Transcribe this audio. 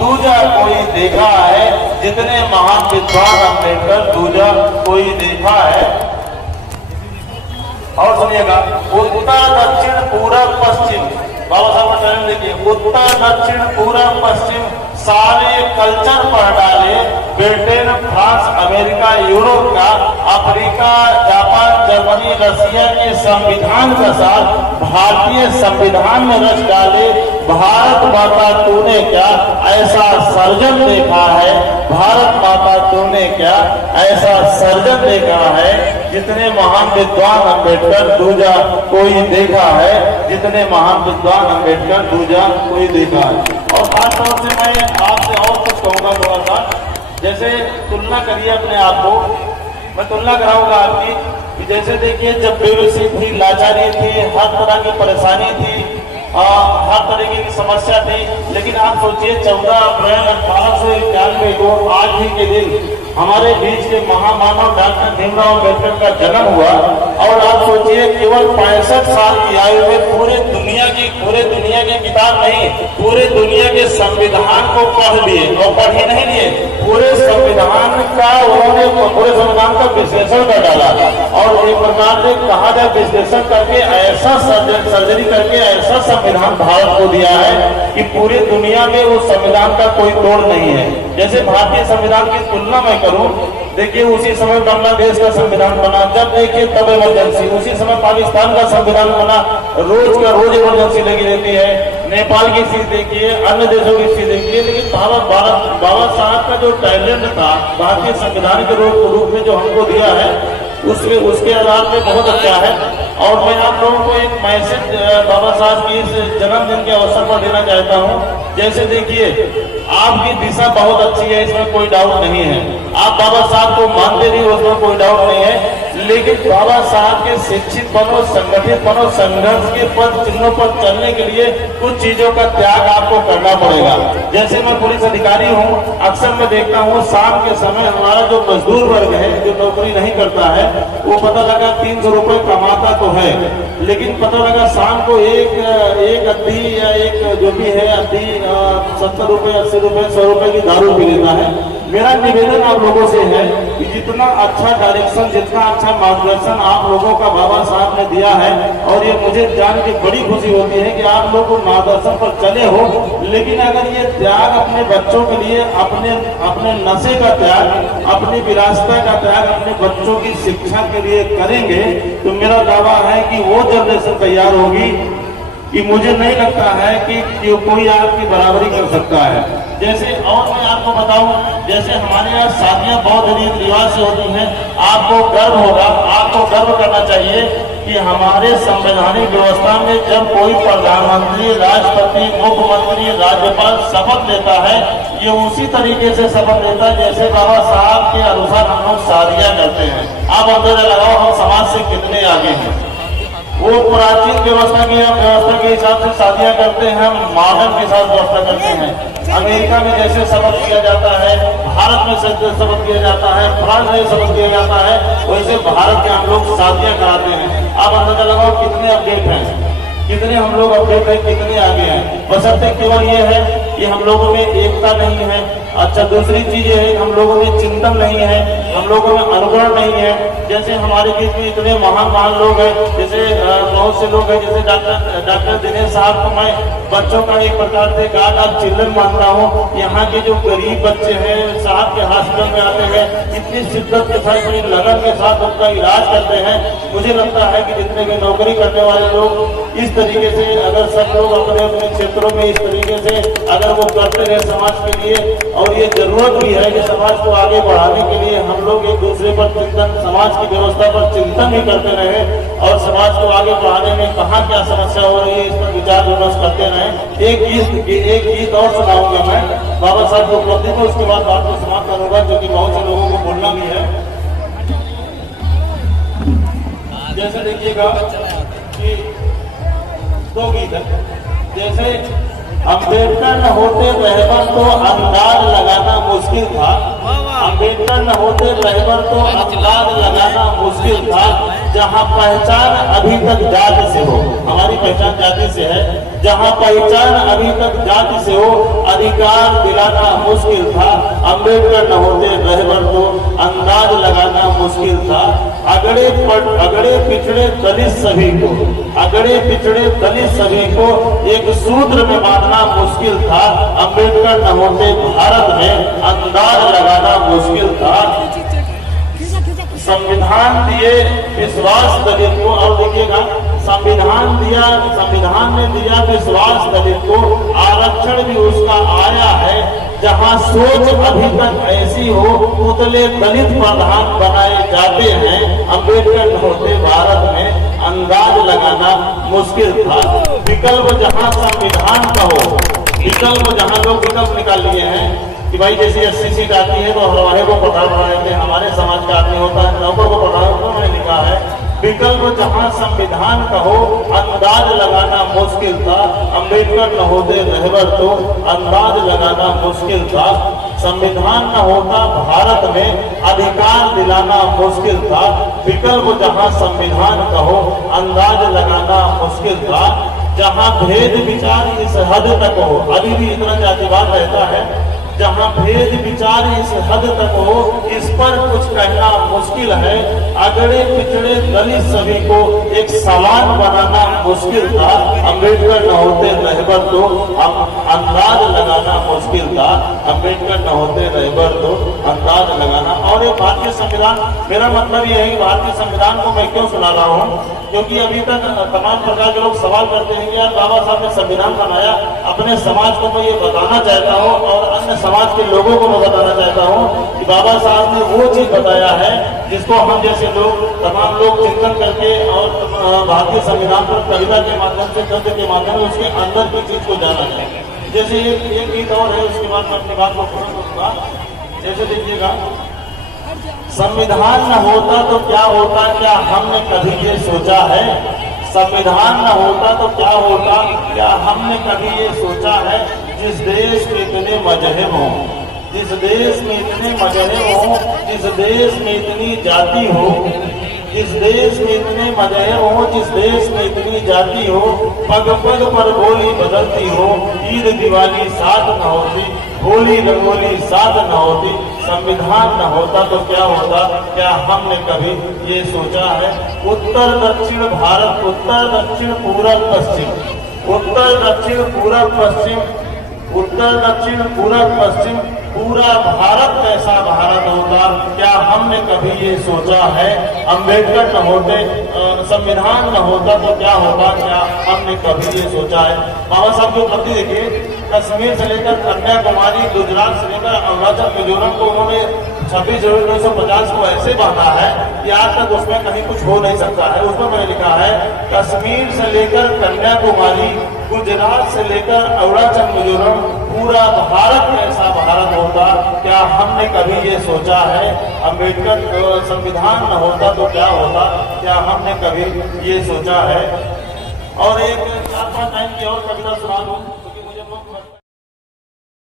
दूजा कोई देखा है, जितने महान विद्वान अम्बेडकर दूजा कोई देखा है। और सुनिएगा, उत्तर दक्षिण पूरब पश्चिम, बाबा साहब का टर्म देखिए, उत्तर दक्षिण पूरब पश्चिम सारे कल्चर पढ़ डाले, ब्रिटेन, फ्रांस, अमेरिका, यूरोप का, अफ्रीका, जापान, जर्मनी, रसिया के संविधान का साथ भारतीय संविधान में रच डाले। भारत माता तूने क्या ऐसा सर्जन देखा है, भारत माता तूने क्या ऐसा सर्जन देखा है, जितने महान विद्वान अम्बेडकर दूजा कोई देखा है, जितने महान विद्वान अम्बेडकर दूजा कोई देखा है। और खासतौर से मैं आपसे और कुछ कहूंगा थोड़ा सा, जैसे तुलना करिए अपने आप को, मैं तुलना कराऊंगा आपकी कि जैसे देखिए जब बेबसी थी, लाचारी थी, हर तरह की परेशानी थी, हर तरीके की समस्या थी, लेकिन आप सोचिए 14 अप्रैल 1891 को आज ही के दिन हमारे बीच के महामानव डॉक्टर भीमराव अम्बेडकर का जन्म हुआ। और आप सोचिए केवल 65 साल की आयु में पूरे दुनिया के किताब नहीं, पूरे दुनिया के संविधान को पढ़ लिए, और पढ़ ही नहीं लिए, पूरे संविधान का उन्होंने पूरे संविधान का विश्लेषण कर डाला। और एक प्रकार से कहा जाए विश्लेषण करके ऐसा सर्जरी करके ऐसा संविधान भारत को दिया है कि पूरी दुनिया में उस संविधान का कोई तोड़ नहीं है। जैसे भारतीय संविधान की तुलना मैं करूं, देखिए उसी समय बांग्लादेश का संविधान बना, जब देखिए तब इमरजेंसी, उसी समय पाकिस्तान का संविधान बना, रोज का रोज इमरजेंसी लगी रहती है। नेपाल की स्थिति देखिए, अन्य देशों की स्थिति देखिए, लेकिन बाबा साहब का जो टैलेंट था भारतीय संविधान के रूप में जो हमको दिया है, उसमें उसके आधार पे बहुत अच्छा है। और मैं आप लोगों को एक मैसेज बाबा साहब की इस जन्मदिन के अवसर पर देना चाहता हूँ। जैसे देखिए आपकी दिशा बहुत अच्छी है, इसमें कोई डाउट नहीं है, आप बाबा साहब को मानते नहीं, उसमें कोई डाउट नहीं है, लेकिन बाबा साहब के शिक्षित बनो, संगठित बनो, संघर्ष के पद चिन्हों पर चलने के लिए कुछ चीजों का त्याग आपको करना पड़ेगा। जैसे मैं पुलिस अधिकारी हूँ, अक्सर मैं देखता हूँ शाम के समय हमारा जो मजदूर वर्ग है, जो नौकरी नहीं करता है, वो पता लगा 300 रुपए कमाता तो है, लेकिन पता लगा शाम को एक अद्धी या एक जो भी है अद्धी 70 रुपए, 80 रुपए, 100 रुपए की दारू पी लेता है। मेरा निवेदन आप लोगों से है कि जितना अच्छा डायरेक्शन, जितना अच्छा मार्गदर्शन आप लोगों का बाबा साहब ने दिया है, और ये मुझे जान के बड़ी खुशी होती है कि आप लोग मार्गदर्शन पर चले हो, लेकिन अगर ये त्याग अपने बच्चों के लिए, अपने नशे का त्याग, अपनी विरासत का त्याग अपने बच्चों की शिक्षा के लिए करेंगे, तो मेरा दावा है कि वो जनरेशन तैयार होगी कि मुझे नहीं लगता है कि कोई आपकी बराबरी कर सकता है। जैसे और मैं आपको बताऊं, जैसे हमारे यहाँ शादियां बहुत रीति रिवाज से होती हैं, आपको गर्व होगा, आपको गर्व करना चाहिए कि हमारे संवैधानिक व्यवस्था में जब कोई प्रधानमंत्री, राष्ट्रपति, मुख्यमंत्री, राज्यपाल शपथ लेता है, ये उसी तरीके से शपथ लेता है जैसे बाबा साहब के अनुसार हम लोग शादियां करते हैं। आप अंदाजा लगाओ हम समाज से कितने आगे हैं। वो प्राचीन व्यवस्था के हिसाब से शादियां करते हैं, हम मॉडर्न के साथ व्यवस्था करते हैं। अमेरिका में जैसे शपथ किया जाता है, भारत में शपथ किया जाता है, फ्रांस में शपथ किया जाता है, वैसे भारत के हम लोग शादियां कराते हैं। आप अंदाजा लगाओ कितने अपडेट हैं, कितने हम लोग अपडेट हैं, कितने आगे हैं। बशर्ते केवल ये है कि हम लोगों में एकता नहीं है। अच्छा, दूसरी चीज ये है हम लोगों में चिंतन नहीं है, हम लोगों में अनुकरण नहीं है। जैसे हमारे बीच में इतने महान लोग हैं, जैसे बहुत से लोग हैं, जैसे डॉक्टर दिनेश साहब को मैं बच्चों का एक प्रकार से गॉड ऑफ चिल्ड्रन मानता हूँ। यहाँ के जो गरीब बच्चे हैं साहब के हॉस्पिटल में आते हैं, इतनी शिद्दत के साथ, बड़ी लगन के साथ उनका इलाज करते हैं। मुझे लगता है कि जितने भी नौकरी करने वाले लोग इस तरीके से अगर सब लोग अपने अपने क्षेत्रों में इस तरीके से अगर वो करते रहे समाज के लिए, और ये जरूरत भी है कि समाज को आगे बढ़ाने के लिए हम लोग एक दूसरे पर चिंतन, समाज की व्यवस्था पर चिंतन भी करते रहे, और समाज को आगे बढ़ाने में कहाँ क्या समस्या हो रही है इस पर विचार विमर्श करते रहे। एक गीत और सुनाऊंगा मैं बाबा साहब की उपलब्धि को, उसके बाद बात को समाप्त करूंगा क्योंकि बहुत से लोगों को बोलना भी है। जैसे देखिएगा कि 2 गीत है। जैसे अम्बेडकर न होते रहबर तो अंदाज लगाना मुश्किल था, अम्बेडकर न होते रहबर तो अंदाज लगाना मुश्किल था, जहाँ पहचान अभी तक जाति से हो, हमारी पहचान जाति से है, जहाँ पहचान अभी तक जाति से हो, अधिकार दिलाना मुश्किल था, अम्बेडकर न होते रहबर तो अंदाज लगाना मुश्किल था। अगड़े पिछड़े दलित सभी को, अगड़े पिछड़े दलित सभी को एक सूत्र में बांधना मुश्किल था, अम्बेडकर न होते भारत में अंदाज लगाना मुश्किल था। संविधान दिए विश्वास दलित को, और देखिएगा संविधान ने दिया विश्वास दलित को, आरक्षण भी उसका आया है। जहां सोच अभी तक ऐसी हो पुतले दलित प्रधान बनाए जाते हैं, अम्बेडकर होते भारत में अंदाज लगाना मुश्किल था। विकल्प जहां संविधान का हो, विकल्प जहां लोग विकल्प निकाल लिए हैं कि भाई जैसे 80 सीट आती है तो हमारे को पता है कि हमारे समाज का आदमी होता है, नौकर को पता है, उन्होंने लिखा है। विकल्प जहां संविधान का हो अंदाज लगाना मुश्किल था, अम्बेडकर न होते रहबर तो अंदाज लगाना मुश्किल था। संविधान न होता भारत में अधिकार दिलाना मुश्किल था। विकल्प जहां संविधान का हो अंदाज लगाना मुश्किल था। जहां भेद विचार इस हद तक हो, अभी भी इतना जातिवाद रहता है, जहां भेद विचार इस हद तक हो इस पर कुछ कहना मुश्किल है। अगड़े पिछड़े दलित सभी को एक समान बनाना मुश्किल था, अम्बेडकर न होते रहबर तो अंदाज लगाना मुश्किल था, अम्बेडकर न होते रहबर तो अंदाज लगाना। और ये भारतीय संविधान, मेरा मतलब ये है कि भारतीय संविधान को मैं क्यों सुना रहा हूँ, क्योंकि अभी तक तमाम प्रकार के लोग सवाल करते हैं यार बाबा साहब ने संविधान बनाया, अपने समाज को मैं ये बताना चाहता हूँ और अन्य समाज के लोगों को मैं बताना चाहता हूँ कि बाबा साहब ने वो चीज बताया है जिसको हम जैसे लोग, तमाम लोग चिंतन करके और भारतीय संविधान पर कविता के माध्यम से, गद्य के माध्यम से उसके अंदर की चीज को जाना चाहिए। जैसे एक गीत और है, उसके बाद मैं अपनी बात को पूर्ण करूंगा। जैसे देखिएगा, संविधान न होता तो क्या होता, क्या हमने कभी ये सोचा है। संविधान न होता तो क्या होता, क्या हमने कभी ये सोचा है। जिस देश में इतने मजहब हों, जिस देश में इतने मजहब हों, जिस देश में इतनी जाति हो, जिस देश में इतने मजहब हो, जिस देश में इतनी जाति हो, पग पग पर बोली बदलती हो, ईद दिवाली साथ न होती, होली रंगोली साथ न होती। संविधान न होता तो क्या होता, क्या हमने कभी ये सोचा है। उत्तर दक्षिण भारत, उत्तर दक्षिण पूरब पश्चिम, उत्तर दक्षिण पूरब पश्चिम, उत्तर दक्षिण पूरब पश्चिम, पूरा भारत कैसा भारत होता, क्या हमने कभी ये सोचा है। अम्बेडकर न होते, संविधान न होता तो क्या होता, क्या हमने कभी ये सोचा है। बाबा साहब की उपलब्धि देखिए, कश्मीर से लेकर कन्याकुमारी, गुजरात से लेकर अरुणाचल मिजोरम को उन्होंने 26 जनवरी 1950 को ऐसे बांधा है कि आज तक उसमें कहीं कुछ हो नहीं सकता है। उसमें मैंने लिखा है, कश्मीर से लेकर कन्याकुमारी, गुजरात से लेकर अरुणाचल मिजोरम, पूरा भारत कैसा भारत होता, क्या हमने कभी ये सोचा है। अम्बेडकर संविधान न होता तो क्या होता, क्या हमने कभी ये सोचा है। और एक 4-5 टाइम की और कविता सुना दूं।